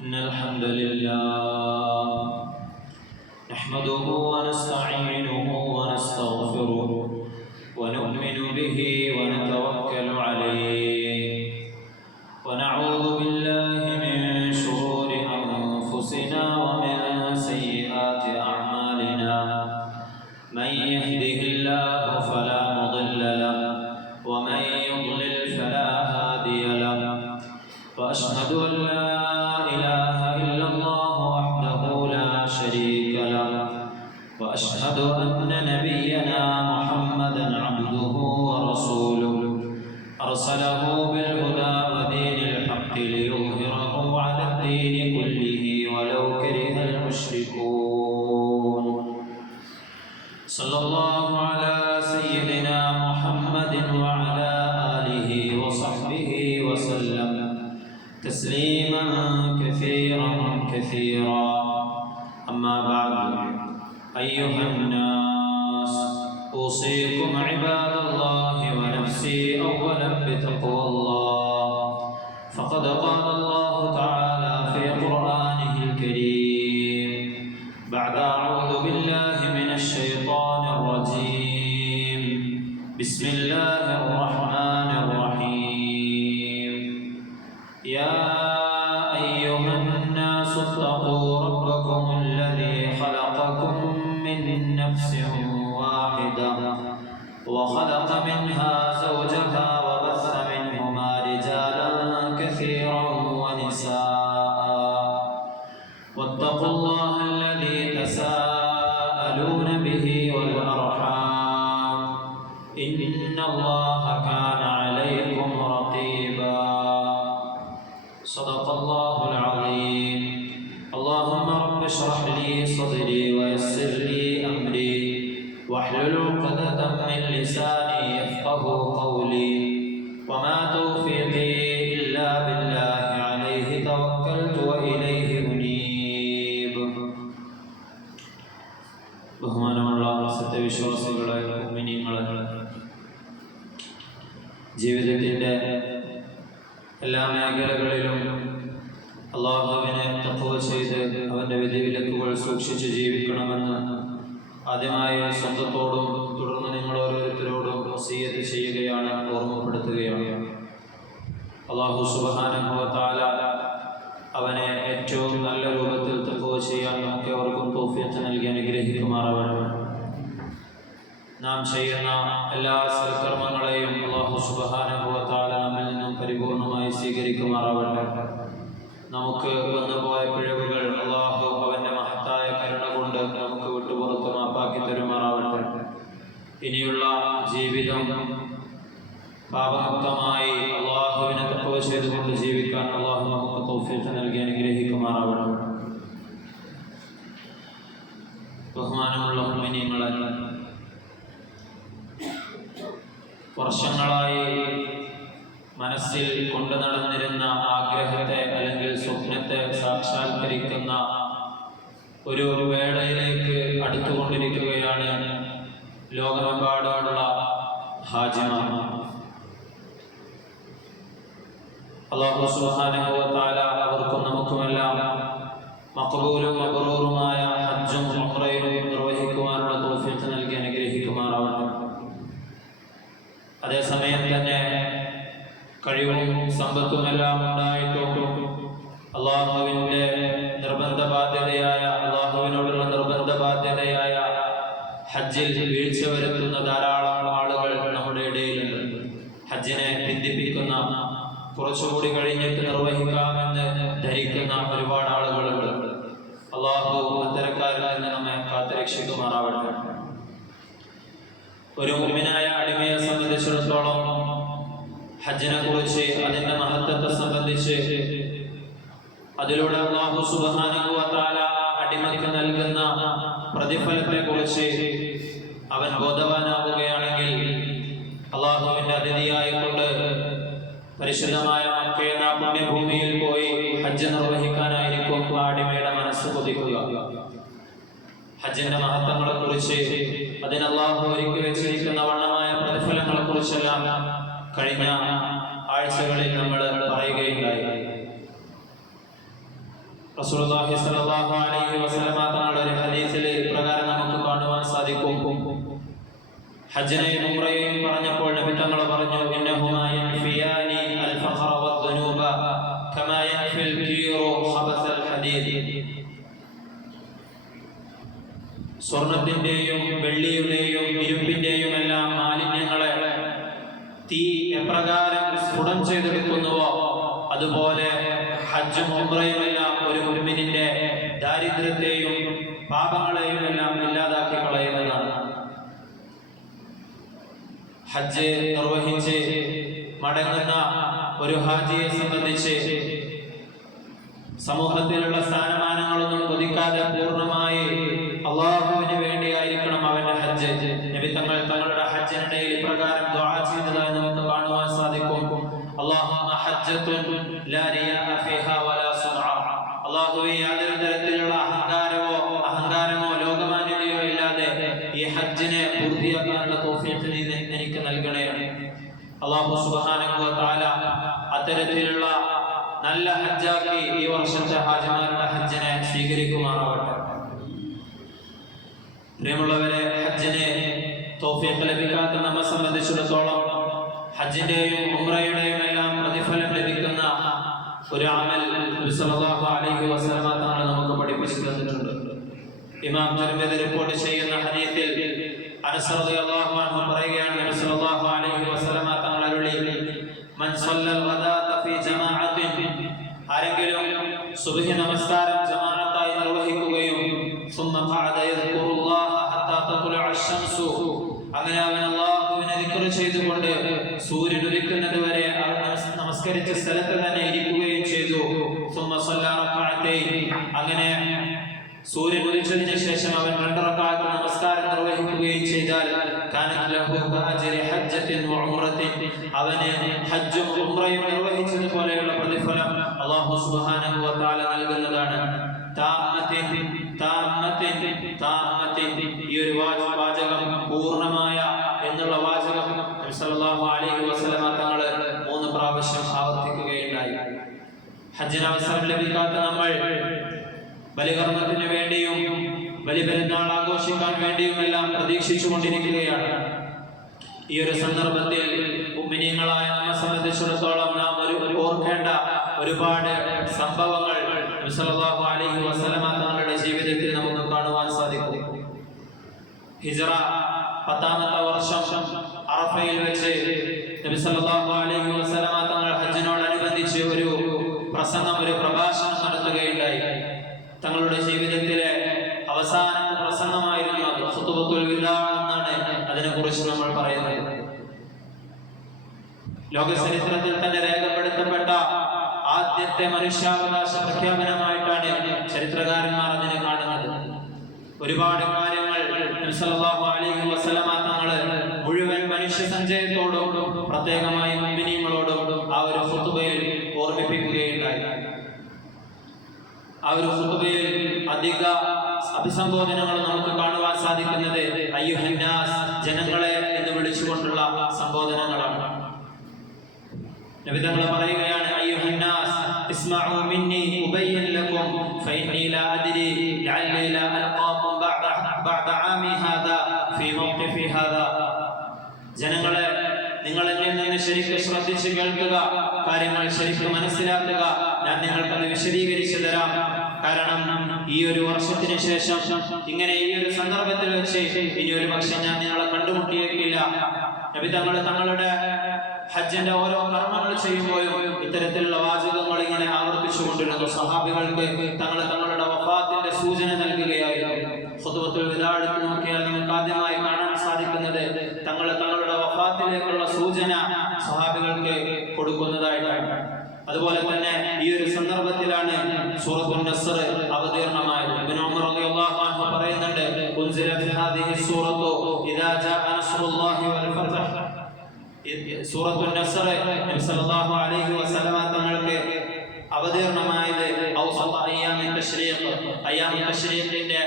إن الحمد لله نحمده ونستعينه ونستغفره ونؤمن به ونتوكل عليه ونعوذ بالله من شرور أنفسنا ومن سيئات أعمالنا من يهده الله فلا مضل له ومن يضلل فلا هادي له وأشهد أن لا إله إلا الله وحده لا شريك له وأشهد أن نبينا محمدا عبده ورسوله أرسله بالهدى ودين الحق ليظهره على الدين كله ولو كره المشركون صلى الله على سيدنا محمد وعلى آله وصحبه وسلم تسليما كثيرا كثيرا أما بعد أيها الناس أوصيكم عباد الله ونفسي أولا بتقوى الله فقد قال الله تعالى في قرآنه الكريم بعد أعوذ بالله من الشيطان الرجيم بسم الله الرحمن الرحيم يا أيها الناس اتقوا ربكم الذي خلقكم من نفس واحدة وخلق منها زوجها وبث منهما رجالا كثيرا ونساء واتقوا الله الذي تساءلون به والأرحام إن الله كان عليكم رقيبا صدق الله العظيم اللهم رب اشرح لي صدري ويسر لي أمري واحلل عقدة من لساني يفقه قولي وما توفيقي إلا بالله عليه توكلت وإليه أنيب ബഹുമാനമുള്ള സത്യവിശ്വാസികളെ മുഅ്മിനീങ്ങളെ ജീവിതത്തിൻ്റെ എല്ലാ മേഖലകളിലും അല്ലാഹുവിനെ തഖ്വ ചെയ്ത് അവൻ്റെ വിധിവിലക്കുകൾ സൂക്ഷിച്ച് ജീവിക്കണമെന്ന് ആദ്യമായി സ്വന്തത്തോടും തുടർന്ന് നിങ്ങൾ ഓരോരുത്തരോടും വസിയ്യത്ത് ചെയ്യുകയാണ്, ഓർമ്മപ്പെടുത്തുകയാണ്. അല്ലാഹു സുബ്ഹാനഹു വ തആല അവനെ ഏറ്റവും നല്ല രൂപത്തിൽ തഖ്വ ചെയ്യാൻ നമുക്ക് അവർക്കും തൗഫീഖ് നൽകി അനുഗ്രഹിക്കുമാറാവട്ടെ. നാം ചെയ്യുന്ന എല്ലാ സൽക്കർമ്മങ്ങളെയും അല്ലാഹു സുബ്ഹാനഹു വ തആല നമ്മിൽ നിന്നും പരിപൂർണമായി സ്വീകരിക്കുമാറാവട്ടെ. നമുക്ക് വന്നുപോയ പിഴവുകൾ അല്ലാഹു അവൻ്റെ മഹത്തായ കരുണ കൊണ്ട് നമുക്ക് വിട്ടുപുറത്ത് മാപ്പാക്കി തരുമാറാവട്ടെ. ഇനിയുള്ള ജീവിതം പാപമുക്തമായി അല്ലാഹുവിനെ തഖ്വ ചെയ്തുകൊണ്ട് ജീവിക്കാൻ അല്ലാഹു നമുക്ക് തൗഫീഖ് നൽകി അനുഗ്രഹിക്കുമാറാവട്ടെ. ബഹുമാനമുള്ള മുഅ്മിനീങ്ങളെ, വർഷങ്ങളായി മനസ്സിൽ കൊണ്ടു നടന്നിരുന്ന ആഗ്രഹത്തെ അല്ലെങ്കിൽ സ്വപ്നത്തെ സാക്ഷാത്കരിക്കുന്ന ഒരു വേളയിലേക്ക് അടുത്തുകൊണ്ടിരിക്കുകയാണ് ലോകമെമ്പാടുമുള്ള ഹാജിമാർ. അല്ലാഹു സുബ്ഹാനഹു വ തആല അവർക്കും നമുക്കുമെല്ലാം മഖ്ബൂലും മബ്റൂറുമായ ഹജ്ജും ഉംറയും നിർവഹിക്കുവാനുള്ള തൗഫീഖ് നൽകി അനുഗ്രഹിക്കുമാറാവട്ടെ. അതേസമയം തന്നെ കഴിവും സമ്പത്തുമെല്ലാം ഉണ്ടായിട്ടും അള്ളാഹുവിൻ്റെ നിർബന്ധ ബാധ്യതയായ അള്ളാഹുവിനോടുള്ള നിർബന്ധ ബാധ്യതയായ ഹജ്ജിൽ വീഴ്ച വരുത്തുന്ന ധാരാളം ആളുകൾ നമ്മുടെ ഇടയിലുണ്ട്. ഹജ്ജിനെ ബന്ധിപ്പിക്കുന്ന, കുറച്ചുകൂടി കഴിഞ്ഞിട്ട് നിർവഹിക്കാമെന്ന് ധരിക്കുന്ന ഒരുപാട് ആളുകളുണ്ട്. അള്ളാഹു അത്തരക്കാരിൽ നിന്ന് നമ്മെ കാത്തുരക്ഷിക്കുമാറാവട്ടെ. ഒരു മുഅ്മിനായ അടിമയെ സംബന്ധിച്ചിടത്തോളം ഹജ്ജിനെ കുറിച്ച്, അതിൻ്റെ മഹത്വത്തെ സംബന്ധിച്ച്, അതിലൂടെ അല്ലാഹു സുബ്ഹാനഹു വ തആല അടിമയ്ക്ക് നൽകുന്ന പ്രതിഫലത്തെ കുറിച്ച് അവൻ ബോധവാനാവുകയാണെങ്കിൽ അല്ലാഹുവിൻ്റെ അതിഥിയായിക്കൊണ്ട് പരിശുദ്ധമായ മക്ക എന്ന പുണ്യഭൂമിയിൽ പോയി ഹജ്ജ് നിർവഹിക്കാനായിരിക്കും ആ അടിമയുടെ മനസ്സ് കൊതിക്കുക. ഹജ്ജിന്റെ മഹത്വങ്ങളെ കുറിച്ച്, അതിന് അല്ലാഹു ഒരുക്കി വെച്ചിരിക്കുന്ന വണ്ണമായ പ്രതിഫലങ്ങളെ കുറിച്ചെല്ലാം കഴിഞ്ഞ ആഴ്ചകളിൽ നമ്മൾ പറയുകയുണ്ടായി. റസൂലുള്ളാഹി സ്വല്ലല്ലാഹു അലൈഹി വസല്ലമ തങ്ങളുടെ ഒരു ഹദീസിൽ പ്രകാരം നമുക്ക് കാണുവാൻ സാധിക്കും. ഹജ്ജിനെയും ഉംറയെയും പറഞ്ഞപ്പോൾ നബി തങ്ങൾ പറഞ്ഞു, ഇന്നഹുമാ യൻഫിയാനി അൽ ഫഖറ വദ്ദുനൂബ കമാ യൻഫിൽ കീറു ഖബസൽ ഹദീദ്. സ്വർണത്തിന്റെയും വെള്ളിയുടെയും ഇരുമ്പിന്റെയും എല്ലാം മാലിന്യങ്ങളെ തീ എപ്രകാരം സ്ഫുടം ചെയ്തെടുക്കുന്നുവോ അതുപോലെ ഹജ്ജും ഉംറയുമെല്ലാം ഒരു മുഅ്മിനിന്റെ ദാരിദ്ര്യത്തെയും പാപങ്ങളെയും എല്ലാം ഇല്ലാതാക്കി കളയുന്നതാണ്. ഹജ്ജ് നിർവഹിച്ച് മടങ്ങുന്ന ഒരു ഹാജിയെ സംബന്ധിച്ച് സമൂഹത്തിലുള്ള സ്ഥാനമാനങ്ങളൊന്നും കൊതിക്കാതെ പൂർണ്ണമായി അള്ളാഹുവിന് വേണ്ടിയായിരിക്കണം അവന്റെ ഹജ്ജ്. നബി തങ്ങൾ തങ്ങളുടെ ഹജ്ജിനിടയിൽ ഇപ്രകാരം ദുആ ചെയ്തതായി നമുക്ക് കാണുവാൻ സാധിക്കും. അല്ലാഹുമ്മ ഹജ്ജത്തുൻ ലാ റിയാഅ ഫീഹാ വലാ സുംഅ. അല്ലാഹുവേ, യാതൊരു തരത്തിലുള്ള അഹങ്കാരമോ ലോകമാന്യതയോ ഇല്ലാതെ ഈ ഹജ്ജിനെ പൂർത്തിയാക്കാനുള്ള തൗഫീഖ് നീ എനിക്ക് നൽകണേ. അല്ലാഹു സുബ്ഹാനഹു വ തആല അത്തരത്തിലുള്ള നല്ല ഹജ്ജാക്കി ഈ വർഷത്തെ ഹാജിമാരുടെ ഹജ്ജിനെ സ്വീകരിക്കുമാറാവട്ടെ. പ്രിയമുള്ളവരെ, ഹജ്ജിന് തൗഫീഖ് ലഭിക്കാത്ത നമ്മെ സംബന്ധിച്ചിടത്തോളം ഹജ്ജിന്റെയും ഉംറയുടെയും എല്ലാം പ്രതിഫലം ലഭിക്കുന്ന ഒരു അമൽ നബി സല്ലല്ലാഹു അലൈഹി വസല്ലമ തങ്ങൾ നമുക്ക് പഠിപ്പിച്ചു തന്നിട്ടുണ്ട്. ഇമാം തിർമിദി റിപ്പോർട്ട് ചെയ്യുന്ന ഹദീസിൽ അനസ് റളിയല്ലാഹു അൻഹു പറയുകയാണ്, നബി സല്ലല്ലാഹു അലൈഹി വസല്ലമ തങ്ങൾ അരുളി, മൻ സല്ലൽ ഗദാത ഫീ ജമാഅത്തിൻ, ആരെങ്കിലും സുബ്ഹി നമസ്കാരം ജമാഅത്തായി നിർവഹിക്കുകയും സുമ്മ ഖഅദ യദ്കുറുല്ലാഹ ഹത്താ തത്ലുഅ അശംസു, അങ്ങനെ അവൻ അല്ലാഹുവിനെ ദിക്ർ ചെയ്തുകൊണ്ട് സൂര്യൻ ഉദിക്കുന്നത് വരെ അവൻ നമസ്കരിച്ച സ്ഥലത്ത് തന്നെ ഇരിക്കുകയും ചെയ്തു. സുമ്മ സല്ലா റകഅതൈൻ, അങ്ങനെ സൂര്യൻ ഉദിച്ചതിന് ശേഷം അവൻ 2 റക്അത്ത് നമസ്കാരം നിർവഹിക്കുകയും ചെയ്താൽ കാനത് ലഹു കഅജ്രി ഹജ്ജത്തിൻ വ ഉംറത്തിൻ, അവന് ഹജ്ജും ഉംറയും നിർവഹിച്ചതുപോലെയുള്ള പ്രതിഫലം അല്ലാഹു സുബ്ഹാനഹു വ തആല നൽകുന്നതാണ്. ഈ ഒരു വാചകം പൂർണ്ണമായ എന്നുള്ള വാചകം നബി സല്ലല്ലാഹു അലൈഹി വസല്ലമ തങ്ങൾ 3 പ്രാവശ്യം ആവർത്തിക്കുകയുണ്ടായി. ഹജ്ജിന് അവസരം ലഭിക്കാത്ത നമ്മൾ ബലികർമ്മത്തിന് വേണ്ടിയും ബലിപെരുന്നാൾ ആഘോഷിക്കാൻ വേണ്ടിയുമെല്ലാം പ്രതീക്ഷിച്ചുകൊണ്ടിരിക്കുകയാണ്. ഈ ഒരു സന്ദർഭത്തിൽ മുഅ്മിനീങ്ങളായ നമ്മെ സംബന്ധിച്ചിടത്തോളം നാം ഓർക്കേണ്ട ഒരുപാട് സംഭവങ്ങൾ നബി സല്ലല്ലാഹു അലൈഹി വസല്ലമ തങ്ങളുടെ ജീവിതത്തിൽ നമുക്ക് കാണുവാൻ സാധിക്കും. ഹിജ്റ 10ാമത്തെ വർഷം അറഫയിൽ വെച്ച് നബി സല്ലല്ലാഹു അലൈഹി വസല്ലമ തങ്ങൾ ഹജ്ജിനോടനുബന്ധിച്ച് ഒരു പ്രഭാഷണം നടത്തുകയുണ്ടായി. തങ്ങളുടെ ജീവിതത്തിലെ അവസാനത്തെ പ്രസംഗമായിരുന്നു അത്. ഖുതുബത്തുൽ വിദാ എന്നാണ് അതിനെക്കുറിച്ച് നമ്മൾ പറയുന്നത്. ലോക ചരിത്രത്തിൽ തന്നെ രേഖപ്പെടുത്തപ്പെട്ട ആദ്യത്തെ മനുഷ്യാവകാശ പ്രഖ്യാപനമായിട്ടാണ് ചരിത്രകാരന്മാർ അതിനെ കാണുന്നത്. ഒരുപാട് കാര്യങ്ങൾ നബി സല്ലല്ലാഹു അലൈഹി വസല്ലമ തങ്ങൾ മുഴുവൻ മനുഷ്യ സഞ്ചയത്തോടും പ്രത്യേകമായി മുഅ്മിനീങ്ങളോടും ആ ഒരു ഖുതുബയിൽ ഓർമ്മിപ്പിക്കുകയുണ്ടായി. ആ ഒരു ഖുതുബയിൽ അധിക അഭിസംബോധനകൾ നമുക്ക് കാണുവാൻ സാധിക്കുന്നത് അയ്യുഹന്നാസ്, ജനങ്ങളെ എന്ന് വിളിച്ചുകൊണ്ടുള്ള സംബോധനകളാണ്. നബി തങ്ങൾ പറയുകയാണ്, അയ്യുഹന്നാസ് ഇസ്മഉ മിന്നി ഉബയ്യിൻ ലക്കും ഫഇന്നി ലാ അദ്രി ലഅല്ലി ലാ അൽഖാകും ബഅദ ആമി ഹാദാ ഫീ മൗഖിഫി ഹാദാ. ജനങ്ങളെ, നിങ്ങൾ എന്നിൽ നിന്ന് ശരിക്കും ശ്രദ്ധിച്ച് കേൾക്കുക, കാര്യങ്ങൾ ശരിക്കും മനസ്സിലാക്കുക. ഞാൻ നിങ്ങൾക്കത് വിശദീകരിച്ചു തരാം. കാരണം ഈ ഒരു വർഷത്തിന് ശേഷം ഇങ്ങനെ ഈ ഒരു സന്ദർഭത്തിൽ വെച്ച് ഇനി ഒരു പക്ഷെ ഞാൻ നിങ്ങളെ കണ്ടുമുട്ടിയേക്കില്ല. നബി തങ്ങൾ തങ്ങളുടെ ഹജ്ജിന്റെ ഓരോ കർമ്മങ്ങൾ ചെയ്യുമ്പോഴും ഇത്തരത്തിലുള്ള വാചകങ്ങൾ ഇങ്ങനെ ആവർത്തിച്ചുകൊണ്ടിരുന്നു. സഹാബികൾക്ക് തങ്ങളുടെ വഫാത്തിന്റെ സൂചന നൽകുകയായിരുന്നു. ഖുതുബത്തുൽ വിദാ എടുത്ത് നോക്കിയാൽ നമുക്ക് ആദ്യമായി കാണാൻ സാധിക്കുന്നത് തങ്ങളുടെ വഫാത്തിലേക്കുള്ള സൂചന സഹാബികൾക്ക് കൊടുക്കുന്നതായിട്ടാണ്. അതുപോലെ തന്നെ ഈ ഒരു സന്ദർഭത്തിലാണ് സൂറത്തുൻ നസ്ർ അവതീർണമായത്. ഇബ്നു ഉമർ റളിയല്ലാഹു അൻഹു പറയുന്നുണ്ട്, ഉൻസിലത് ഹാദിഹി സൂറത്തു ഇദാ ജാഅ നസ്റുല്ലാഹി വൽ ഫത്ഹ്. സൂറത്തുൻ നസ്ർ നബി സല്ലല്ലാഹു അലൈഹി വസല്ലമ തങ്ങൾക്ക് അവതീർണമായത് അയ്യാമി തശ്രീഖിന്റെ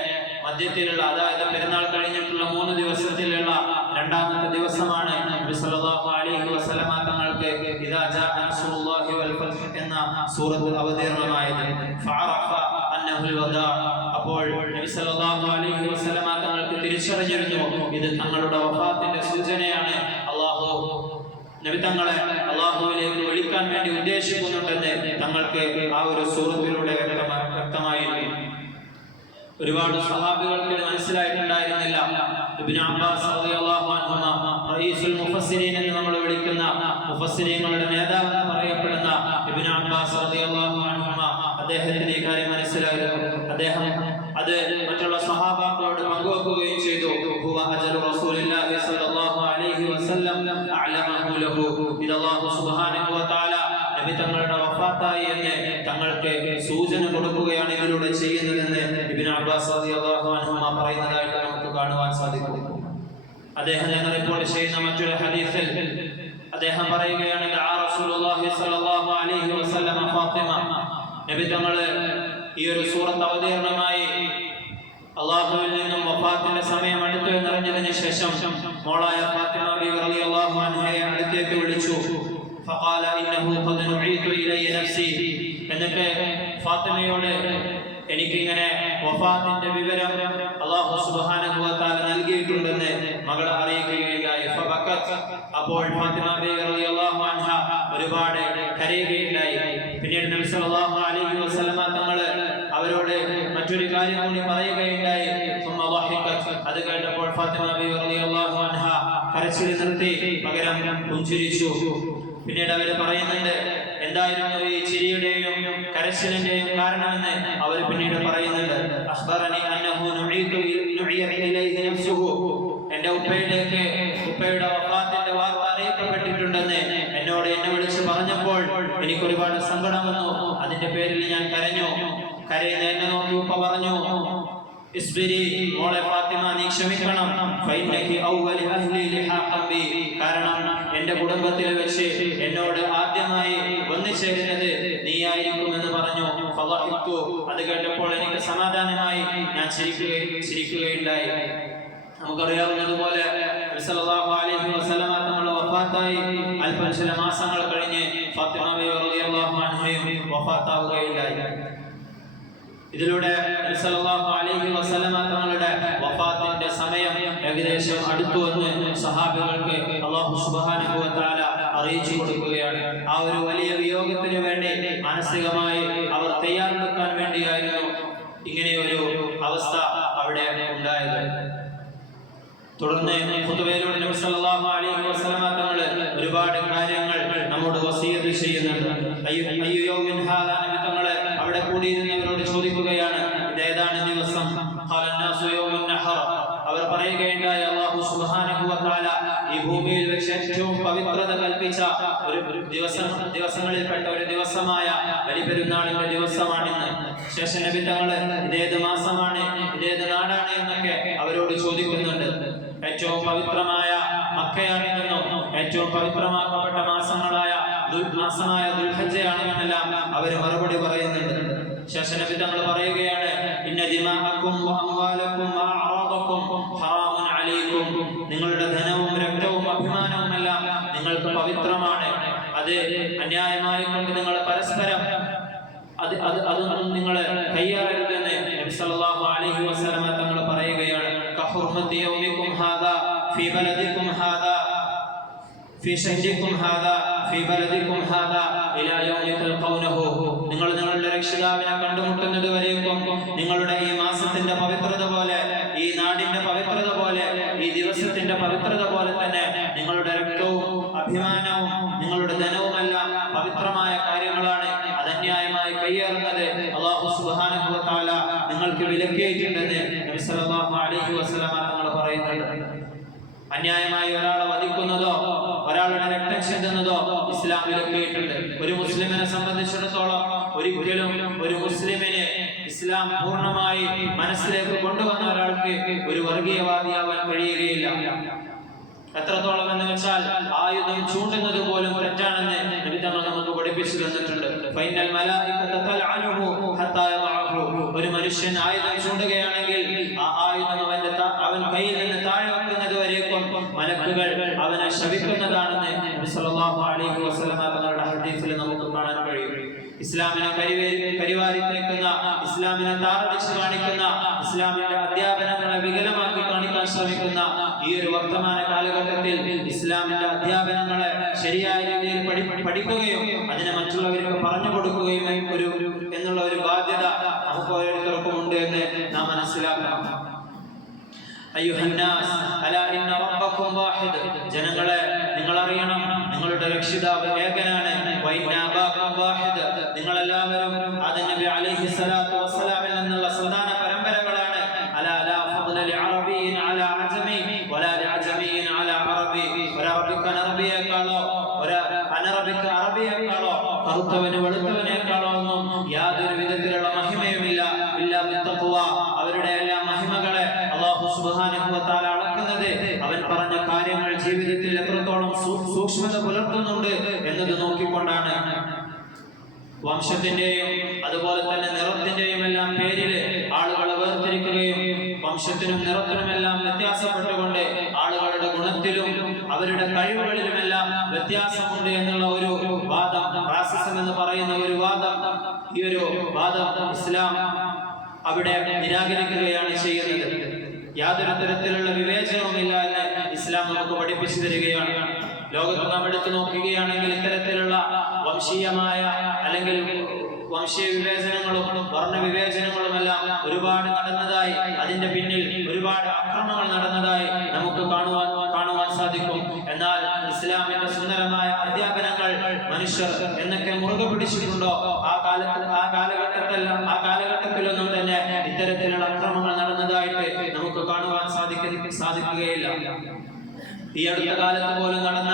മധ്യത്തിലുള്ള, അതായത് പെരുന്നാൾ കഴിഞ്ഞിട്ടുള്ള 3 ദിവസത്തിലുള്ള 2ാമത്തെ ദിവസമാണ് നബി സല്ലല്ലാഹു അലൈഹി വസല്ലമ തങ്ങൾക്ക് ഇദാ ജാഅ നസ്റുല്ലാഹി വൽ ഫത്ഹ് എന്ന സൂറത്ത് അവതീർണമായത്. ഫഅറഫ അന്നഹുൽ വദാ. അപ്പോൾ നബി സല്ലല്ലാഹു അലൈഹി വസല്ലമ തങ്ങൾക്ക് തിരിച്ചറിഞ്ഞിരുന്നു ഇത് തങ്ങളുടെ വഫാത്തിന്റെ സൂചനയാണ്. നബി തങ്ങളെ അള്ളാഹുവിലേക്ക് വിളിക്കാൻ വേണ്ടി ഉദ്ദേശിക്കുന്നുണ്ടെന്ന് തങ്ങൾക്ക് ആ ഒരു സൂറത്തിലൂടെ വ്യക്തമായിരുന്നു. ഒരുപാട് സഹാബികൾക്ക് ഇത് മനസ്സിലായിട്ടുണ്ടായിരുന്നില്ല. ഇബ്നു അബ്ബാസ് റളിയല്ലാഹു അൻഹുമ റഈസുൽ മുഫസ്സിരീൻ എന്ന് നമ്മൾ വിളിക്കുന്ന മുഫസ്സിരീങ്ങളുടെ നേതാവ് എന്ന് പറയപ്പെടുന്ന ഇബ്നു അബ്ബാസ് റളിയല്ലാഹു അൻഹുമ അദ്ദേഹത്തിന് ഈ കാര്യം മനസ്സിലായിരുന്നു. അദ്ദേഹം അത് മറ്റുള്ള സഹാബാക്കളോട് പങ്കുവെക്കുകയും ചെയ്തു. ഹുവ അജലു റസൂലില്ലാഹി സ്വല്ലല്ലാഹു അലൈഹി വസല്ലം അഅലമഹു ലഹു. ഇത് അല്ലാഹു സുബ്ഹാനഹു വ തആല നബി തങ്ങളുടെ വഫാത്തായി എന്ന് തങ്ങൾക്ക് സൂചന കൊടുക്കുകയാണ് ഇതിലൂടെ ചെയ്യുന്നതെന്ന് ഇബ്നു അബ്ബാസ് റളിയല്ലാഹു അൻഹുമ പറയുന്നതായിട്ട് നമുക്ക് കാണുവാൻ സാധിക്കും. അദ്ദേഹം ഞങ്ങൾ റിപ്പോർട്ട് ചെയ്യുന്ന മറ്റൊരു ഹദീസിൽ അദ്ദേഹം പറയുകയാണ് റസൂലുള്ളാഹി സ്വല്ലല്ലാഹു അലൈഹി വസല്ലം ഫാത്തിമ നബി തങ്ങൾ ഈ ഒരു സൂറത്ത് അവതീർണമായി അള്ളാഹുവിൽ നിന്നും വഫാത്തിന്റെ സമയം അടുത്തു എന്നറിഞ്ഞതിന് ശേഷം മോളായ ഫാത്തിമ ബീവി റളിയല്ലാഹു അൻഹയെ അടുത്തേക്ക് വിളിച്ചു. ഫഖാല ഇന്നഹു ഖദ് നുഈതു ഇലൈ നഫ്സി. എന്നിട്ട് ഫാത്തിമയോട് എനിക്കിങ്ങനെ വഫാത്തിന്റെ വിവരം അല്ലാഹു സുബ്ഹാനഹു വ തആല നൽകിയിട്ടുണ്ടെന്ന് മകൾ അറിയിക്കുകയുണ്ടായി. ഫബക്കത്ത്. അപ്പോൾ ഫാത്തിമ ബീവി റളിയല്ലാഹു അൻഹ ഒരുപാട് കരയുകയുണ്ടായി. പിന്നീട് നബി സല്ലല്ലാഹു അലൈഹി വസല്ലമ തങ്ങൾ അവരോട് മറ്റൊരു കാര്യം കൂടി പറയുകയുണ്ടായി. അത് കേട്ടപ്പോൾ ഫാത്തിമ ബീവി റളിയല്ലാഹു അൻഹ കരച്ചിൽ നിർത്തി, പകരം പുഞ്ചിരിച്ചു. പിന്നീട് അവർ പറയുന്നുണ്ട് എന്തായിരുന്നു ഈ ചിരിയുടെയും കരച്ചിലിന്റെയും കാരണമെന്ന് അവർ പിന്നീട് പറയുന്നുണ്ട്. അഖ്ബറനി അന്നഹു നുഇയ ഇലൈഹി നഫ്സുഹു. എന്റെ ഉപ്പയുടെ വഫാത്തിന്റെ വാർത്ത അറിയിക്കപ്പെട്ടിട്ടുണ്ടെന്ന് എന്നോട് എന്നെ വിളിച്ച് പറഞ്ഞപ്പോൾ എനിക്ക് ഒരുപാട് സങ്കടം വന്നു. അതിന്റെ പേരിൽ ഞാൻ കരഞ്ഞു. കരയുന്ന എന്നെ നോക്കി ഉപ്പ പറഞ്ഞു, ഇസ്ബിരി മോളെ ഫാത്തിമ, നീ ക്ഷമിക്കണം. ഫൈനകി അവ്വലി അഹ്ലി ലിഹാഖൻ ബി. കാരണം എന്റെ കുടുംബത്തിൽ വെച്ച് എന്നോട് ആദ്യമായി വന്നുചേരുന്നത് നീയായിരിക്കുമെന്ന് പറഞ്ഞു. ഫളഹിഖ്തു. അത് കേട്ടപ്പോൾ എനിക്ക് സമാധാനമായി, ഞാൻ ചിരിക്കുകയുണ്ടായി. നമുക്കറിയാവുന്നതുപോലെ സല്ലല്ലാഹു അലൈഹി വസല്ലമ തങ്ങളുടെ വഫാത്തായി അല്പം ചില മാസങ്ങൾ കഴിഞ്ഞ് ഫാത്തിമ ബീവി റളിയല്ലാഹു അൻഹയും വഫാത്താവുകയുണ്ടായി. ഇതിലൂടെ സല്ലല്ലാഹു അലൈഹി വസല്ലമ തങ്ങളുടെ വഫാത്തിന്റെ സമയം ഏകദേശം അടുത്തു എന്ന് സഹാബികൾക്ക് അല്ലാഹു സുബ്ഹാനഹു വ തആല അറിയിച്ചു കൊടുക്കുകയാണ്. ആ ഒരു വലിയ വിയോഗത്തിന് വേണ്ടി മാനസികമായി അവർ തയ്യാറെടുക്കാൻ വേണ്ടിയായിരുന്നു ഇങ്ങനെയൊരു അവസ്ഥ അവിടെ ഉണ്ടായത്. തുടർന്ന് ഖുതുബയിലൂടെ നബി സല്ലല്ലാഹു അലൈഹി വസല്ലമ തങ്ങൾ ഒരുപാട് കാര്യങ്ങൾ നമ്മോട് വസിയത്ത് ചെയ്യുന്നുണ്ട്. അയ്യു യൗമിൻ ഹാദാ. നബി തങ്ങൾ അവിടെ കൂടിയിരുന്നവരോട് ചോദിക്കുകയാണ്, ഇതേതാണ് ദിവസം? ഖാല അന്നാസു യൗമുൻ നഹർ. അവർ പറയുകയുണ്ടായി, അല്ലാഹു സുബ്ഹാനഹു വ തആല ഈ ഭൂമിയിൽ വെച്ച് ഏറ്റവും പവിത്രത കൽപ്പിച്ച ഒരു ദിവസങ്ങളിൽപ്പെട്ട ഒരു ദിവസമായ ബലിപെരുന്നാളിന്റെ ദിവസമാണിന്ന്. ശേഷം നബി തങ്ങൾ ഇതേത് മാസമാണ്, ഇതേത് നാടാണ് എന്നൊക്കെ അവരോട് ചോദിക്കുന്നുണ്ട്. ഏറ്റവും പവിത്രമായ മക്കയാണെന്നും ഏറ്റവും പവിത്രമാക്കപ്പെട്ട മാസമായ ദുൽഹജ്ജയാണെന്നെല്ലാം അവർ മറുപടി പറയുന്നുണ്ട്. ശേഷം നബി തങ്ങൾ പറയുകയാണ്, ഇന്ന ദിമാഅക്കും വ അംവാലക്കും വ അഅറാദക്കും ഹറാമുൻ അലൈക്കും. നിങ്ങളുടെ ധനവും രക്തവും അഭിമാനവും എല്ലാം നിങ്ങൾക്ക് പവിത്രമാണ്. അത് അന്യായമായി കൊണ്ട് നിങ്ങൾ പരസ്പരം അതൊന്നും നിങ്ങൾ കയ്യാറരുതെന്ന് നബി സല്ലല്ലാഹു അലൈഹി വസല്ലമ തങ്ങൾ പറയുകയാണ്. കഹുർമത്തി യൗമിക്കും ഹാദാ ഫീ ബലദിക്കും ഹാദാ ഫീ ശഹരിക്കും ഹാദാ ഫീ ബലദിക്കും ഹാദാ ഇലാ യൗമി തൽഖൗനഹു. നിങ്ങൾ നിങ്ങളുടെ രക്ഷിതാവിനെ കണ്ടുമുട്ടുന്നത് വരേക്കും നിങ്ങളുടെ ഈ മാസത്തിന്റെ പവിത്രത പോലെ, ഈ നാടിന്റെ പവിത്രത പോലെ, ഈ ദിവസത്തിന്റെ പവിത്രത പോലെ തന്നെ നിങ്ങളുടെ രക്തവും അഭിമാനവും നിങ്ങളുടെ ധനവുമെല്ലാം പവിത്രമായ കാര്യങ്ങളാണ്. അതന്യായമായി കയ്യേറുന്നത് അല്ലാഹു സുബ്ഹാനഹു വ തആല നിങ്ങൾക്ക് വിലക്കിയിട്ടുണ്ടെന്ന് നബി സല്ലല്ലാഹു അലൈഹി വസല്ലമ തങ്ങൾ പറയുന്നുണ്ട്. അന്യായമായി ഒരാളെ വധിക്കുന്നതോ ഒരാളുടെ രക്തം ചിന്തുന്നതോ ഇസ്ലാം വിലക്കിയിട്ടുണ്ട്. ഒരു മുസ്ലിമിനെ സംബന്ധിച്ചിടത്തോളം ഒരിക്കലും ഒരു മുസ്ലിമിനെ ഇസ്ലാം പൂർണ്ണമായി മനസ്സിലേക്ക് കൊണ്ടുവന്ന ഒരാൾക്ക് ഒരു വർഗീയവാദിയാവാൻ കഴിയുകയില്ല. എത്രത്തോളം എന്ന് വെച്ചാൽ ആയുധം ചൂണ്ടുന്നത് പോലും തെറ്റാണെന്ന് നബി തങ്ങൾ നമുക്ക് പഠിപ്പിച്ചു തന്നിട്ടുണ്ട്. ഫൈനൽ മലായികത തൽഅനുഹു ഹത്താ യദഅഹു. ഒരു മനുഷ്യൻ ആയുധം ചൂണ്ടുകയാണെങ്കിൽ ആ ആയുധം അവൻ കയ്യിൽ നിന്ന് താഴെ വെക്കുന്നത് വരേക്കും മലക്കുകൾ അവനെ ശപിക്കുന്നതാണെന്ന് നബി സല്ലല്ലാഹു അലൈഹി വസല്ലമ തങ്ങളുടെ ഹദീസിൽ നമുക്ക് കാണാൻ കഴിയും. ഇസ്ലാമിനെ പരിവാരിത്തേക്കുന്ന, ഇസ്ലാമിനെ താറടിച്ച് കാണിക്കുന്ന, ഇസ്ലാമിന്റെ അധ്യാപനങ്ങളെ വികലമാക്കി കാണിക്കാൻ ശ്രമിക്കുന്ന ഈ ഒരു വർത്തമാന കാലഘട്ടത്തിൽ ഇസ്ലാമിന്റെ അധ്യാപനങ്ങളെ ശരിയായ രീതിയിൽ പഠിക്കുകയും അതിനെ മറ്റുള്ളവർക്ക് പറഞ്ഞു കൊടുക്കുകയും എന്നുള്ള ഒരു ബാധ്യത നമുക്ക് ഓരോരുത്തർക്കും ഉണ്ട് എന്ന് നാം മനസ്സിലാക്കണം. അയ്യുഹന്നാസ് അലാ ഇന്ന റബ്ബക്കും വാഹിദ്, ജനങ്ങളെ നിങ്ങൾ അറിയണം, നിങ്ങളുടെ രക്ഷിതാവ് ഏകനാണ്. വഇന്ന അബാക്കും വാഹിദ്, നിങ്ങളെല്ലാവരും ആദം നബി അലൈഹി സ്വലാത്തു വസ്സലാമിൽ നിന്നുള്ള സന്താന പരമ്പരകളാണ്. അലാ ലാ ഫദ്ല ലിഅറബിയിൻ അലാ അജമി വലാ ലിഅജമിയിൻ അലാ അറബി, ഒരറബിക്ക് അനറബിയേക്കാളോ അനറബിക്ക് അറബിയേക്കാളോ കറുത്തവന് വെളുത്തവനേക്കാളോ ഒന്നും യാതൊരു വിധത്തിലുള്ള മഹിമയുമില്ല. ഇല്ലാ ബിത്തഖ്വ, അവരുടെ എല്ലാ മഹിമകളെ അല്ലാഹു സുബ്ഹാനഹു വ തആല അളക്കുന്നത് അവൻ പറഞ്ഞ കാര്യങ്ങൾ ജീവിതത്തിൽ എത്രത്തോളം സൂക്ഷ്മത പുലർത്തുന്നുണ്ട് എന്നത് നോക്കിക്കൊണ്ടാണ്. വംശത്തിന്റെയും അതുപോലെ തന്നെ നിറത്തിന്റെയും എല്ലാം പേരില് ആളുകളെ വേർതിരിക്കുകയും വംശത്തിനും നിറത്തിനുമെല്ലാം വ്യത്യാസപ്പെട്ടുകൊണ്ട് ആളുകളുടെ ഗുണത്തിലും അവരുടെ കഴിവുകളിലുമെല്ലാം വ്യത്യാസമുണ്ട് എന്നുള്ള ഒരു വാദം, റാസിസം എന്ന് പറയുന്ന ഒരു വാദം, ഈ ഒരു വാദം ഇസ്ലാം അവിടെ നിരാകരിക്കുകയാണ് ചെയ്യുന്നത്. യാതൊരു തരത്തിലുള്ള വിവേചനവുമില്ല എന്ന് ഇസ്ലാം നമുക്ക് പഠിപ്പിച്ചു തരികയാണ്. ലോകത്ത് നാം എടുത്തു നോക്കുകയാണെങ്കിൽ ഇത്തരത്തിലുള്ള വംശീയമായ അല്ലെങ്കിൽ വംശീയ വിവേചനങ്ങളും വർണ്ണ വിവേചനങ്ങളുമെല്ലാം ഒരുപാട് നടന്നതായി, അതിന്റെ പിന്നിൽ ഒരുപാട് അക്രമങ്ങൾ നടന്നതായി നമുക്ക് കാണുവാൻ സാധിക്കും. എന്നാൽ ഇസ്ലാമിന്റെ സുന്ദരമായ അധ്യാപനങ്ങൾ മനുഷ്യർ എന്നൊക്കെ മുറുകെ പിടിച്ചിട്ടുണ്ടോ ആ കാലഘട്ടത്തിലൊന്നും തന്നെ ഇത്തരത്തിലുള്ള അക്രമങ്ങൾ നടന്നതായിട്ട് നമുക്ക് കാണുവാൻ സാധിക്കുകയില്ല. ഈ അടുത്ത കാലത്ത് പോലും നടന്ന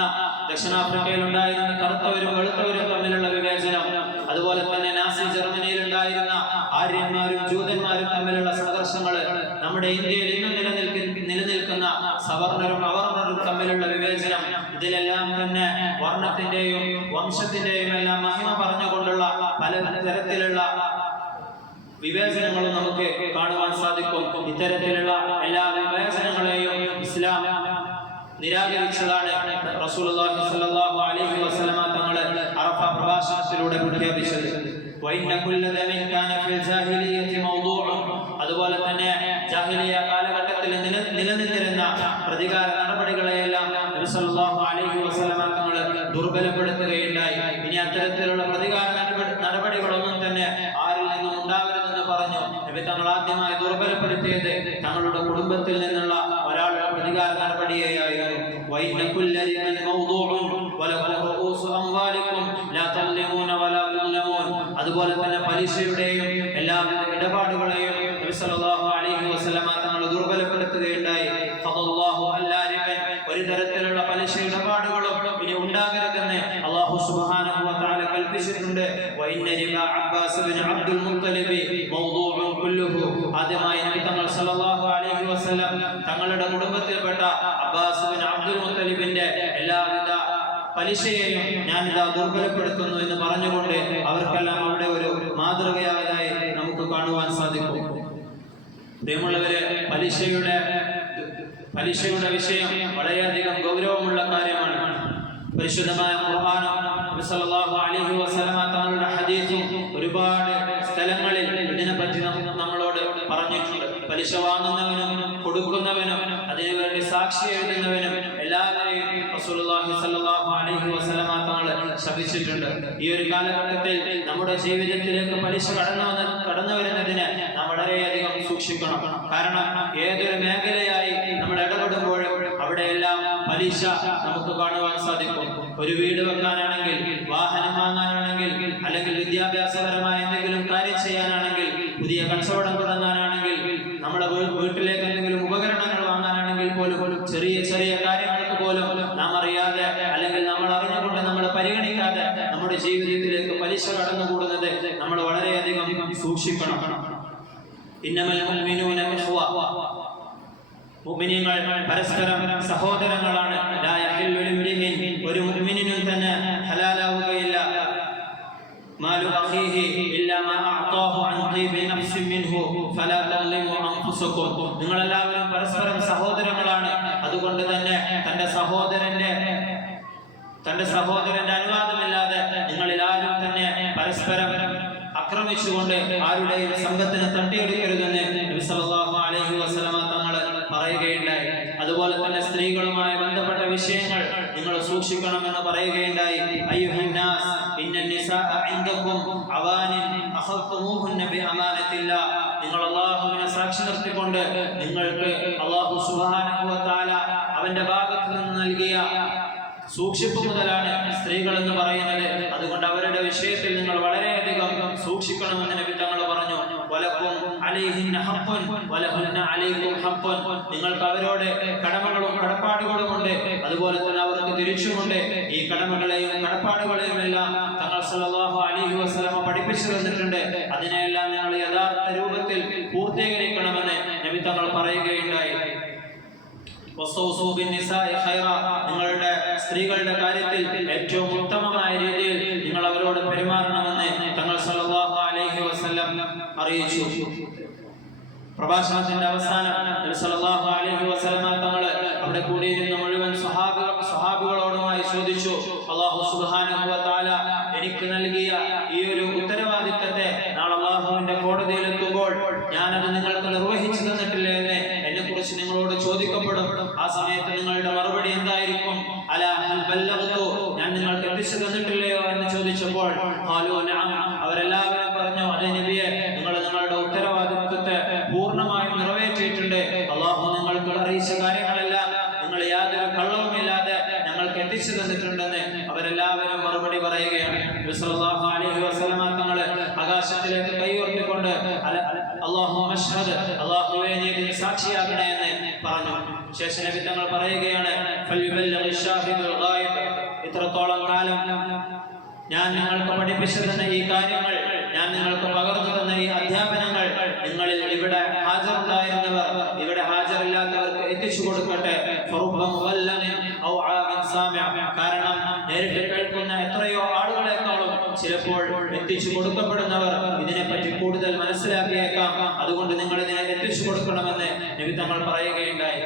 ദക്ഷിണാഫ്രിക്കയിൽ ഉണ്ടായിരുന്ന കറുത്തവരും വെളുത്തവരും തമ്മിലുള്ള വിവേചനം, അതുപോലെ തന്നെ നാസി ജർമ്മനിയിൽ ഉണ്ടായിരുന്ന ആര്യന്മാരും ജൂതന്മാരും തമ്മിലുള്ള സംഘർഷങ്ങൾ, നമ്മുടെ ഇന്ത്യയിൽ ഇന്നും നിലനിൽക്കുന്ന സവർണരും അവർണരും തമ്മിലുള്ള വിവേചനം, ഇതിലെല്ലാം തന്നെ വർണ്ണത്തിന്റെയും വംശത്തിന്റെയും എല്ലാം മഹിമ പറഞ്ഞുകൊണ്ടുള്ള പല തരത്തിലുള്ള വിവേചനങ്ങളും നമുക്ക് കാണുവാൻ സാധിക്കും. ഇത്തരത്തിലുള്ള എല്ലാ വിവേചനങ്ങളെയും ഇസ്ലാം നിരാകരിച്ചതാണ് റസൂലുള്ളാഹി സ്വല്ലല്ലാഹു അലൈഹി വസല്ലമ തങ്ങൾ അറഫ പ്രഭാഷണത്തിലൂടെ പ്രഖ്യാപിച്ചത്. വഇന്ന കുല്ല ദമിൻ കാന ഫിൽ ജാഹിലിയ്യത്തി മൗദൂഉൻ, അതുപോലെ തന്നെ ജാഹിലിയ കാലഘട്ടത്തിൽ നിലനിന്നിരുന്ന പ്രതികാര നടപടികളെയെല്ലാം നബി സല്ലല്ലാഹു അലൈഹി വസല്ലമ തങ്ങൾ ദുർബലപ്പെടുത്തുകയുണ്ടായി. ഇനി അത്തരത്തിലുള്ള പ്രതികാര നടപടികളൊന്നും തന്നെ ആരിൽ നിന്നും ഉണ്ടാവരുതെന്ന് പറഞ്ഞു. നബി തങ്ങൾ ആദ്യമായി ദുർബലപ്പെടുത്തിയത് തങ്ങളുടെ കുടുംബത്തിൽ നിന്നുള്ള ഒരാളുടെ പ്രതികാര നടപടിയെയായിരുന്നു. വഇന്ന കുല്ല ദിൻ മൗദൂഉൻ വലകും റഊസു അംവാലികും ലാ തദ്ലിമൂന വലാ തുദ്ലമൂൻ, അതുപോലെ തന്നെ പലിശയുടെയും എല്ലാവിധ ഇടപാടുകളെയും നബി സല്ലല്ലാഹു അലൈഹി വസല്ലമ തങ്ങൾ ദുർബലപ്പെടുത്തുകയുണ്ടായി. ഫദല്ലാഹു അല്ലാ റിബൻ, ഒരു തരത്തിലുള്ള പലിശ ഇടപാടുകളും ഇനി ഉണ്ടാകരുതെന്ന് അല്ലാഹു സുബ്ഹാനഹു വ തആല കൽപ്പിച്ചിട്ടുണ്ട്. വഇന്ന റിബ അബ്ബാസ് ബിൻ അബ്ദുൽ മുത്തലിബ് മൗദൂഉൻ കുല്ലുഹു, ആദ്യമായി നബി തങ്ങൾ സല്ലല്ലാഹു അലൈഹി വസല്ലം തങ്ങളുടെ കുടുംബത്തിൽപ്പെട്ട അബ്ബാസ് ബിൻ അബ്ദുൽ മുത്തലിബിന്റെ എല്ലാവിധ പലിശയെയും ഞാനിതാ ദുർബലപ്പെടുത്തുന്നു എന്ന് പറഞ്ഞുകൊണ്ട് അവർക്കെല്ലാം അവിടെ ഒരു മാതൃകയായതായി നമുക്ക് കാണുവാൻ സാധിക്കും. പ്രിയമുള്ളവരെ, പലിശയുടെ വിഷയം വളരെയധികം ഗൗരവമുള്ള കാര്യമാണ്. പരിശുദ്ധമായ ഖുർആനും നബി സല്ലല്ലാഹു അലൈഹി വസല്ലമ തങ്ങളുടെ ഹദീസും ഒരുപാട് സ്ഥലങ്ങളിൽ ഇതിനെപ്പറ്റി നമ്മളോട് പറഞ്ഞിട്ടുണ്ട്. പലിശ വാങ്ങുന്നവനും കൊടുക്കുന്നവനും അതിനുവേണ്ടി സാക്ഷി എഴുതുന്നവനും എല്ലാവരെയും റസൂലുള്ളാഹി സ്വല്ലല്ലാഹു അലൈഹി വസല്ലമ തങ്ങൾ ശപിച്ചിട്ടുണ്ട്. ഈ ഒരു കാലഘട്ടത്തിൽ നമ്മുടെ ജീവിതത്തിലേക്ക് പലിശ കടന്നു വരുന്നതിന് നാം വളരെയധികം സൂക്ഷിക്കണം. കാരണം ഏതൊരു മേഖലയായി നമ്മൾ ഇടപെടുമ്പോഴും അവിടെയെല്ലാം പലിശ നമുക്ക് കാണുവാൻ സാധിക്കും. ഒരു വീട് വെക്കാനാണെങ്കിൽ, വാഹനം വാങ്ങാനാണെങ്കിൽ, അല്ലെങ്കിൽ വിദ്യാഭ്യാസപരമായ എന്തെങ്കിലും കാര്യം ചെയ്യാനാണെങ്കിൽ, പുതിയ കച്ചവടം തുടങ്ങാനാണെങ്കിൽ, നമ്മുടെ വീട്ടിലേക്ക് എന്തെങ്കിലും ഉപകരണങ്ങൾ വാങ്ങാനാണെങ്കിൽ പോലും ചെറിയ ചെറിയ കാര്യങ്ങൾക്ക് പോലും നാം അറിയാതെ അല്ലെങ്കിൽ നമ്മൾ അറിഞ്ഞുകൊണ്ട് നമ്മൾ പരിഗണിക്കാതെ നമ്മുടെ ജീവിതത്തിലേക്ക് പലിശ കടന്നുകൂടുന്നത് നമ്മൾ വളരെയധികം സൂക്ഷിക്കണം. ഇന്നമൽ മുഅ്മിനൂന ഇഖ്വ, മുഅ്മിനീങ്ങൾ പരസ്പരം സഹോദരങ്ങളാണ്. ലാ യഹില്ലു ലിംരിഇൻ, ഒരു മുഅ്മിനിനും തന്നെ ഹലാലാവുകയില്ല മാലു അഖീഹി ഇല്ലാ മാ അഅതാഹു അൻ ഖീബി നഫ്സിൻ മിൻഹു ഫലാ തദ്ലിമു അൻഫുസകും. നിങ്ങളെല്ലാവരും പരസ്പരം സഹോദരങ്ങളാണ്. അതുകൊണ്ട് തന്നെ തന്റെ സഹോദരന്റെ അനുവാദമില്ലാതെ നിങ്ങളിൽ ആരും തന്നെ പരസ്പരം ആക്രമിച്ചുകൊണ്ട് ആരുടെയും സമ്പത്തിനെ തട്ടിയെടുക്കരുതെന്ന് നബി സല്ലല്ലാഹു അലൈഹി വസല്ലമ തങ്ങൾ പറയുകയുണ്ടായി. അതുപോലെ തന്നെ സ്ത്രീകളുമായി ബന്ധപ്പെട്ട വിഷയങ്ങൾ നിങ്ങൾ സൂക്ഷിക്കണമെന്ന് പറയുകയുണ്ടായി. അയ്യുഹന്നാസ് ഇന്ന നിസാഅ ഇൻദകും അവാനിൻ അഖദ്തുമൂഹുന്ന ബിഅമാനത്തില്ലാ. നിങ്ങൾ അല്ലാഹുവിനെ സാക്ഷി നിർത്തിക്കൊണ്ട് നിങ്ങൾക്ക് അല്ലാഹു സുബ്ഹാനഹു വ തആല അവന്റെ ഭാഗത്ത് നിന്ന് നൽകിയ സൂക്ഷിപ്പ് മുതലാണ് സ്ത്രീകൾ എന്ന് പറയുന്നത്. അതുകൊണ്ട് അവരുടെ വിഷയത്തിൽ നിങ്ങൾ വളരെയധികം സൂക്ഷിക്കണമെന്ന് നബി തങ്ങൾ പറഞ്ഞു. വലക്കും അലൈഹിന്ന ഹഖ്ഖുൻ വലഹുന്ന അലൈക്കും ഹഖ്ഖുൻ. നിങ്ങൾക്ക് അവരോട് കടമകളും കടപ്പാടുകളും ഉണ്ട്, അതുപോലെ തന്നെ അവർക്ക് തിരിച്ചുമുണ്ട്. ഈ കടമകളെയും കടപ്പാടുകളെയും എല്ലാം തങ്ങൾ സല്ലല്ലാഹു അലൈഹി വസല്ലമ പഠിപ്പിച്ചു തന്നിട്ടുണ്ട്. അതിനെല്ലാം നിങ്ങൾ യഥാർത്ഥ രൂപത്തിൽ പൂർത്തീകരിക്കണമെന്ന് നബി തങ്ങൾ പറയുകയുണ്ടായി. നിങ്ങളുടെ സ്ത്രീകളുടെ കാര്യത്തിൽ ഏറ്റവും ഉത്തമമായ രീതിയിൽ നിങ്ങൾ അവരോട് പെരുമാറണമെന്ന് തങ്ങൾ സല്ലല്ലാഹു അലൈഹി വസല്ലം അറിയിച്ചു. പ്രഭാഷണത്തിന്റെ അവസാനം നബി സല്ലല്ലാഹു അലൈഹി വസല്ലം തങ്ങൾ അവിടെ കൂടിയിരുന്ന മുഴുവൻ സ്വഹാബികളോടുമായി ചോദിച്ചു, അല്ലാഹു സുബ്ഹാനഹു വ തആല എനിക്ക് നൽകിയ ഈ ഒരു ഉത്തരവാദിത്തത്തെ നാളെ അല്ലാഹുവിന്റെ കോടതിയിലെത്തുമ്പോൾ ഞാനത് നിങ്ങൾക്ക് നിർവഹിച്ചു തന്നിട്ടില്ലേ എന്ന് എന്നെ കുറിച്ച് നിങ്ങളോട് ചോദിക്കപ്പെടും. ആ സമയത്ത് നിങ്ങളുടെ മറുപടി എന്തായിരിക്കും? അലാ ഹൽ ബല്ലഗ്തു, ഞാൻ നിങ്ങൾക്ക് എത്തിച്ചു തന്നിട്ടില്ലയോ എന്ന് ചോദിച്ചപ്പോൾ ഖാലൂ നഅം, അവരെല്ലാവരും പറഞ്ഞു, അതെ നബിയെ, നിങ്ങൾ നിങ്ങളുടെ ഉത്തരവാദിത്തത്തെ പൂർണ്ണമായും നിറവേറ്റിയിട്ടുണ്ട്. അല്ലാഹു നിങ്ങൾക്ക് അറിയിച്ച കാര്യങ്ങളെല്ലാം നിങ്ങൾ യാതൊരു കള്ളവുമില്ലാതെ ഞങ്ങൾക്ക് എത്തിച്ചു തന്നിട്ടുണ്ടെന്ന് അവരെല്ലാവരും മറുപടി പറയുകയാണ്. നബി സല്ലല്ലാഹു അലൈഹി വസല്ലമ തങ്ങൾ ആകാശത്തിലേക്ക് കൈയുയർത്തിക്കൊണ്ട് അല്ലാഹുമ്മ അശ്ഹദ്, അല്ലാഹുവേ നീ ഇതിന് സാക്ഷിയാകണേ എന്ന് പറഞ്ഞു. ശേഷം നബി തങ്ങൾ പറയുകയാണ്, ഫൽയുബല്ലിഗി ഷാഹിദുൽ ഗായിബ്, ഇത്രത്തോളം കാലം ഞാൻ നിങ്ങൾക്ക് പഠിപ്പിച്ചു തന്ന ഈ കാര്യങ്ങൾ, ഞാൻ നിങ്ങൾക്ക് പകർന്നു തന്ന ഈ അധ്യാപനങ്ങൾ നിങ്ങളിൽ ഇവിടെ ഹാജറുണ്ടായിരുന്നവർ ഇവിടെ ഹാജറില്ലാത്തവർക്ക് എത്തിച്ചു കൊടുക്കട്ടെ. കാരണം നേരിട്ട് കേൾക്കുന്ന എത്രയോ ആളുകളെക്കാളും ചിലപ്പോൾ എത്തിച്ചു കൊടുക്കപ്പെടുന്നവർ ഇതിനെപ്പറ്റി കൂടുതൽ മനസ്സിലാക്കിയേക്കാം. അതുകൊണ്ട് നിങ്ങൾ ഇതിനെ എത്തിച്ചു കൊടുക്കണമെന്ന് നബി തങ്ങൾ പറയുകയുണ്ടായി.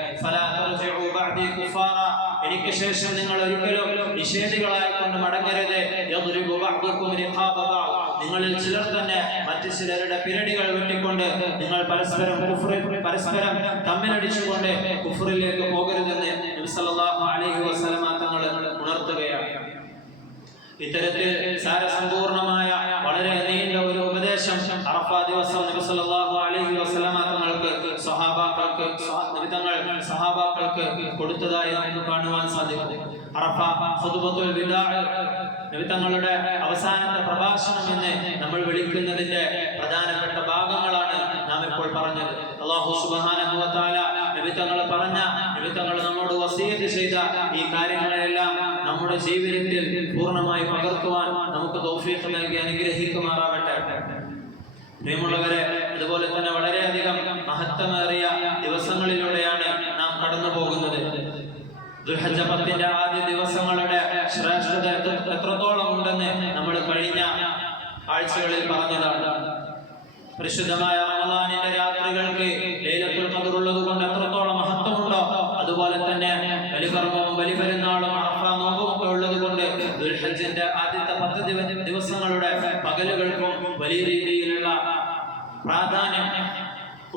എനിക്ക് ശേഷം നിങ്ങൾ ഒരിക്കലും നിഷേധികളായിക്കൊണ്ട് മടങ്ങരുത്. നിങ്ങളിൽ ചിലർ തന്നെ മറ്റു ചിലരുടെ പിരടികൾ വെട്ടിക്കൊണ്ട് നിങ്ങൾ പരസ്പരം തമ്മിലടിച്ചുകൊണ്ട് കുഫറിലേക്ക് പോകരുതെന്ന് നബി സല്ലല്ലാഹു അലൈഹി വസല്ലമ തങ്ങൾ ഉണർത്തുകയാണ്. ഇത്തരത്തിൽ സാരസമ്പൂർണമായ വളരെ നീണ്ട ഒരു ഉപദേശം അറഫാ ദിവസം നബി സല്ലല്ലാഹു അലൈഹി വസല്ലമ തങ്ങൾക്ക് സഹാബാക്കൾക്ക് കൊടുത്തതായി നമുക്ക് കാണുവാൻ സാധിക്കും. അറഫ ഖുതുബത്തുൽ വിദാ, നബി തങ്ങളുടെ അവസാനത്തെ പ്രഭാഷണം എന്ന് നമ്മൾ വിളിക്കുന്നതിന്റെ പ്രധാനപ്പെട്ട ഭാഗങ്ങളാണ് നാം ഇപ്പോൾ പറഞ്ഞത്. അല്ലാഹു സുബ്ഹാനഹു വ തആല നബി തങ്ങൾ നമ്മോട് വസിയത്ത് ചെയ്ത ഈ കാര്യങ്ങളെല്ലാം നമ്മുടെ ജീവിതത്തിൽ പൂർണ്ണമായി പകർത്തുവാൻ നമുക്ക് തൗഫീഖ് നൽകി അനുഗ്രഹിക്കുമാറാവട്ടെ. പ്രിയമുള്ളവരെ, അതുപോലെ തന്നെ വളരെയധികം മഹത്വമേറിയ ദിവസങ്ങളിലൂടെയാണ് നാം കടന്നു പോകുന്നത്. ദുൽഹജ്ജ 10ന്റെ ആദ്യ ദിവസങ്ങളുടെ ശ്രേഷ്ഠത എത്രത്തോളം ഉണ്ടെന്ന് നമ്മൾ കഴിഞ്ഞ ആഴ്ചകളിൽ പറഞ്ഞതാണ്. പരിശുദ്ധമായ റമളാനിന്റെ രാത്രികൾക്ക് ലൈലത്തുൽ ഖദ്ർ ഉള്ളതുകൊണ്ട് എത്രത്തോളം മഹത്വമുണ്ടോ, അതുപോലെ തന്നെ ബലികർമ്മവും ബലിപെരുന്നാളും അറഫ നോമ്പും ഒക്കെ ഉള്ളതുകൊണ്ട് ദുൽഹജ്ജിന്റെ ആദ്യത്തെ 10 ദിവസങ്ങളുടെ പകലുകൾക്കും വലിയ രീതിയിലുള്ള പ്രാധാന്യം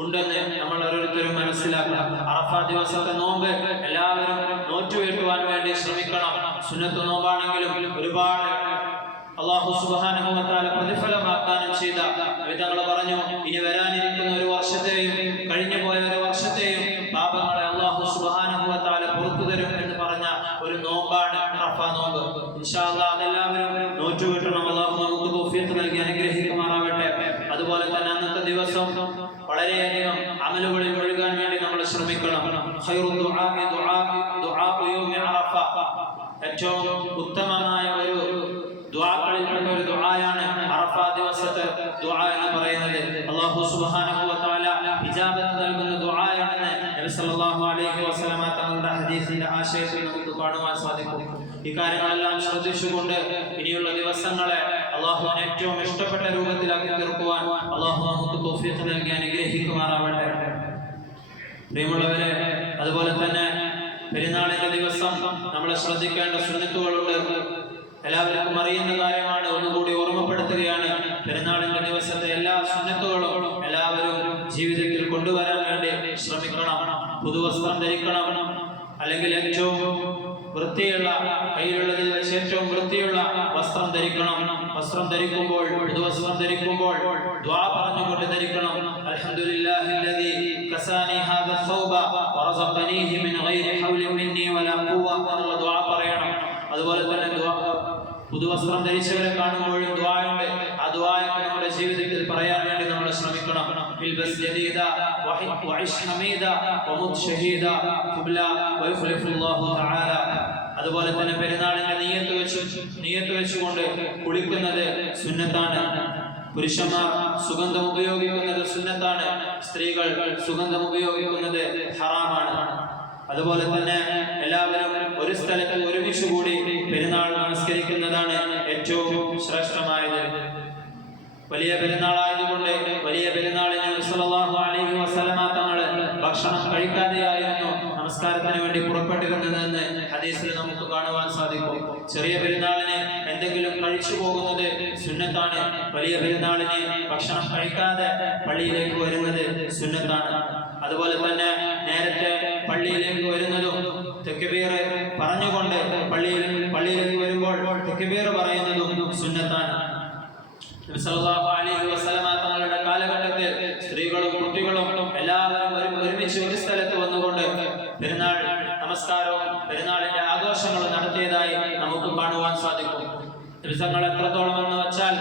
ഉണ്ടെന്ന് നമ്മൾ ഓരോരുത്തരും മനസ്സിലാക്കണം. അറഫ ദിവസത്തെ നോമ്പ് എല്ലാവരും നോറ്റുവീട്ടുവാൻ വേണ്ടി ശ്രമിക്കണം. സുന്നത്ത് നോമ്പാണെങ്കിലും ഒരുപാട് അല്ലാഹു സുബ്ഹാനഹു വ തആല പ്രതിഫലം വാഗ്ദാനം ചെയ്ത വിധങ്ങൾ പറഞ്ഞു, ഇനി വരാനിരിക്കുന്ന ഒരു വർഷത്തെയും കഴിഞ്ഞു പോയ ഒരു വർഷത്തെയും പാപങ്ങളെ അല്ലാഹു സുബ്ഹാനഹു വ തആല പുറത്തു തരും എന്ന് പറഞ്ഞ ഒരു നോമ്പാണ് അറഫ നോമ്പ്. ഇൻഷാ അല്ലാഹ് അതെല്ലാവരും നോറ്റുവീട്ടണം. അല്ലാഹു നമുക്ക് തൗഫീഖ് നൽകി അനുഗ്രഹിക്കുമാറാവട്ടെ. അതുപോലെ തന്നെ അന്നത്തെ ദിവസം വളരെയധികം അമലുകളിൽ മുഴുകാൻ വേണ്ടി നമ്മൾ ശ്രമിക്കണം. ഏറ്റവും ഉത്തമമായ ഒരു ദുആകളിൽപ്പെട്ട ഒരു ദുആയാണ് അറഫ ദിവസത്തെ ദുആ എന്ന് പറയുന്നത്. അല്ലാഹു സുബ്ഹാനഹു വ തആല ഇജാബത്ത് നൽകുന്ന ദുആയാണെന്ന് നബി സല്ലല്ലാഹു അലൈഹി വസല്ലമ തങ്ങളുടെ ഹദീസിന്റെ ആശയത്തിൽ നമുക്ക് കാണുവാൻ സാധിക്കും. ഈ കാര്യങ്ങളെല്ലാം ശ്രദ്ധിച്ചുകൊണ്ട് ഇനിയുള്ള ദിവസങ്ങളെ അല്ലാഹുവിന് ഏറ്റവും ഇഷ്ടപ്പെട്ട രൂപത്തിലാക്കി തീർക്കുവാൻ അല്ലാഹു നമുക്ക് തൗഫീഖ് നൽകി അനുഗ്രഹിക്കുമാറാവട്ടെ. പ്രിയമുള്ളവരെ, അതുപോലെ തന്നെ പെരുന്നാളിന്റെ ദിവസം നമ്മൾ ശ്രദ്ധിക്കേണ്ട സുന്നത്തുകളുണ്ട്. എല്ലാവർക്കും അറിയുന്ന കാര്യമാണ്. ഒന്നുകൂടി ഓർമ്മപ്പെടുത്തുകയാണ്. പെരുന്നാളിന്റെ ദിവസത്തെ എല്ലാ സുന്നത്തുകളും എല്ലാവരും ജീവിതത്തിൽ കൊണ്ടുവരാൻ വേണ്ടി ശ്രമിക്കണം. പുതുവസ്ത്രം ധരിക്കണം, അല്ലെങ്കിൽ ഏറ്റവും വൃത്തിയുള്ള, കയ്യിലുള്ളതിൽ വെച്ച് ഏറ്റവും വൃത്തിയുള്ള വസ്ത്രം ധരിക്കണം. വസ്ത്രം ധരിക്കുമ്പോൾ, പുതുവസ്ത്രം ധരിക്കുമ്പോൾ ദുആ പറഞ്ഞുകൊണ്ട് ധരിക്കണം. അൽഹംദുലില്ലാഹില്ലദീ കസാനി ഹാദ സൗബ വറസഖനീഹി മിൻ ഗൈരി ഹൗലി മിന്നി വലാ ഖുവ എന്നുള്ള ദുആ പറയണം. അതുപോലെ തന്നെ പുതുവസ്ത്രം ധരിച്ചവരെ കാണുമ്പോഴും ദുആയുണ്ട്. ആ ദുആയൊക്കെ നമ്മുടെ ജീവിതത്തിൽ പറയാൻ വേണ്ടി നമ്മൾ ശ്രമിക്കണം. ഇൽബസ് ജദീദ വഇശ് ഹമീദ വമുത് ഷഹീദ ഖുബ്ല വയഖ്ലിഫുല്ലാഹു തആല. അതുപോലെ തന്നെ പെരുന്നാളിന്റെ നിയ്യത്ത് വെച്ചുകൊണ്ട് കുളിക്കുന്നത് സുന്നത്താണ്. പുരുഷന്മാർ സുഗന്ധം ഉപയോഗിക്കുന്നത് സുന്നത്താണ്. സ്ത്രീകൾ സുഗന്ധം ഉപയോഗിക്കുന്നത് ഹറാമാണ്. അതുപോലെ തന്നെ എല്ലാവരും ഒരു സ്ഥലത്ത് ഒരുമിച്ച് കൂടി പെരുന്നാൾ നമസ്കരിക്കുന്നതാണ് ഏറ്റവും ശ്രേഷ്ഠമായത്. വലിയ പെരുന്നാളായതുകൊണ്ട് വലിയ പെരുന്നാളിന് സല്ലല്ലാഹു അലൈഹി വസല്ലമ തങ്ങൾ ഭക്ഷണം കഴിക്കാതെയായിരുന്നു നമസ്കാരത്തിന് വേണ്ടി പുറപ്പെട്ടിരുന്നതെന്ന് ഹദീസിൽ നമുക്ക് കാണുവാൻ സാധിക്കും. ചെറിയ പെരുന്നാളിന് എന്തെങ്കിലും കഴിച്ചു പോകുന്നത് സുന്നത്താണ്. വലിയ പെരുന്നാളിന് ഭക്ഷണം കഴിക്കാതെ പള്ളിയിലേക്ക് വരുന്നത് സുന്നത്താണ്. അതുപോലെ തന്നെ നേരത്തെ പള്ളിയിലേക്ക് വരുന്നതും തക്ബീർ പറഞ്ഞുകൊണ്ട് പള്ളിയിലേക്ക് വരുമ്പോൾ തക്ബീർ പറയുന്നതും സുന്നത്താണ്. നബി സല്ലല്ലാഹു അലൈഹി വസല്ലമ തങ്ങളുടെ കാലഘട്ടത്തിൽ സ്ത്രീകളും കുട്ടികളും എല്ലാവരും ഒരുമിച്ച് ഒരു സ്ഥലത്ത് വന്നുകൊണ്ട് പെരുന്നാൾ നമസ്കാരവും പെരുന്നാളിന്റെ ആഘോഷങ്ങളും നടത്തിയതായി നമുക്ക് കാണുവാൻ സാധിക്കും. ദിവസങ്ങൾ എത്രത്തോളം എന്ന് വെച്ചാൽ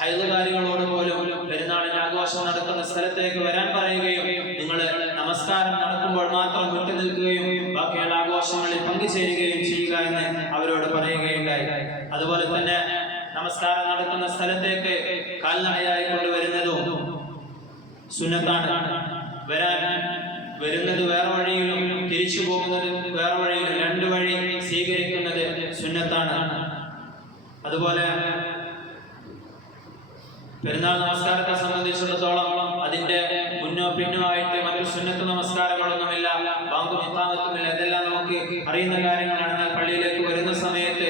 ഹൈദുകാരികളോട് പോലും പെരുന്നാളിന്റെ ആഘോഷം നടക്കുന്ന സ്ഥലത്തേക്ക് വരാൻ പറയുകയും നിങ്ങൾ നമസ്കാരം നടക്കുമ്പോൾ മാത്രം വിട്ടു നിൽക്കുകയും ബാക്കിയുള്ള ആഘോഷങ്ങളിൽ പങ്കുചേരുകയും ചെയ്യുക എന്ന് അവരോട് പറയുകയുണ്ടായി. അതുപോലെ തന്നെ നമസ്കാരം നടക്കുന്ന സ്ഥലത്തേക്ക് കാൽനടയായി കൊണ്ടുവരുന്നതും സുന്നത്താണ്. വരുന്നത് വേറെ വഴിയിലും തിരിച്ചു പോകുന്നത് വേറെ വഴിയിലും, രണ്ട് വഴി സ്വീകരിക്കുന്നത് സുന്നത്താണ്. അതുപോലെ പെരുന്നാൾ നമസ്കാരത്തെ സംബന്ധിച്ചിടത്തോളം അതിന്റെ മുന്നോ പിന്നോ ആയിട്ട് മറ്റു സുന്നത്ത് നമസ്കാരങ്ങളൊന്നുമില്ല, ബാങ്കും ഇഖാമത്തുമില്ല. ഇതെല്ലാം നമുക്ക് അറിയുന്ന കാര്യങ്ങളാണ്. എന്നാൽ പള്ളിയിലേക്ക് വരുന്ന സമയത്ത്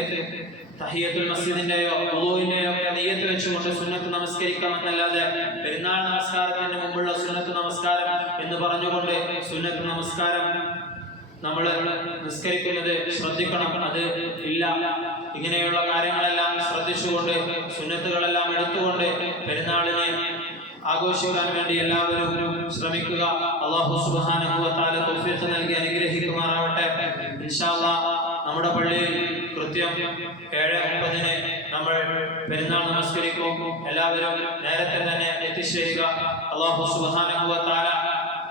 തഹിയ്യത്തുൽ മസ്ജിദിന്റെയോ വുളൂഇന്റെയോ ഒക്കെ നിയ്യത്ത് വെച്ചുകൊണ്ട് സുന്നത്ത് നമസ്കരിക്കാമെന്നല്ലാതെ പെരുന്നാൾ നമസ്കാരത്തിന് മുമ്പുള്ള സുന്നത്ത് നമസ്കാരം എന്ന് പറഞ്ഞുകൊണ്ട് സുന്നത്ത് നമസ്കാരം നമ്മൾ നിസ്കരിക്കുന്നത് ശ്രദ്ധിക്കണം. അത് ഇല്ല. ഇങ്ങനെയുള്ള കാര്യങ്ങളെല്ലാം ശ്രദ്ധിച്ചുകൊണ്ട് സുന്നത്തുകളെല്ലാം എടുത്തുകൊണ്ട് പെരുന്നാളിനെ ആഘോഷിക്കാൻ വേണ്ടി എല്ലാവരും ശ്രമിക്കുക. അല്ലാഹു സുബ്ഹാനഹു വ തആല തൗഫീഖ് നൽകി അനുഗ്രഹിക്കുമാറാവട്ടെ. ഇൻഷാ അല്ലാഹ് നമ്മുടെ പള്ളിയിൽ കൃത്യം 7:30 നമ്മൾ പെരുന്നാൾ നമസ്കരിക്കും. എല്ലാവരും നേരത്തെ തന്നെ എത്തിച്ചേരുക. അല്ലാഹു സുബ്ഹാനഹു വ തആല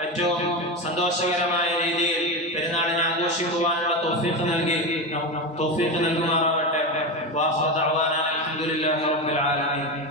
ഏറ്റവും സന്തോഷകരമായ രീതിയിൽ പെരുന്നാളിനെ ആഘോഷിക്കുവാനുള്ള തൗഫീഖ് നൽകുമാറാവട്ടെ. വാഖിറു ദഅവാനാ അൽഹംദുലില്ലാഹി റബ്ബിൽ ആലമീൻ.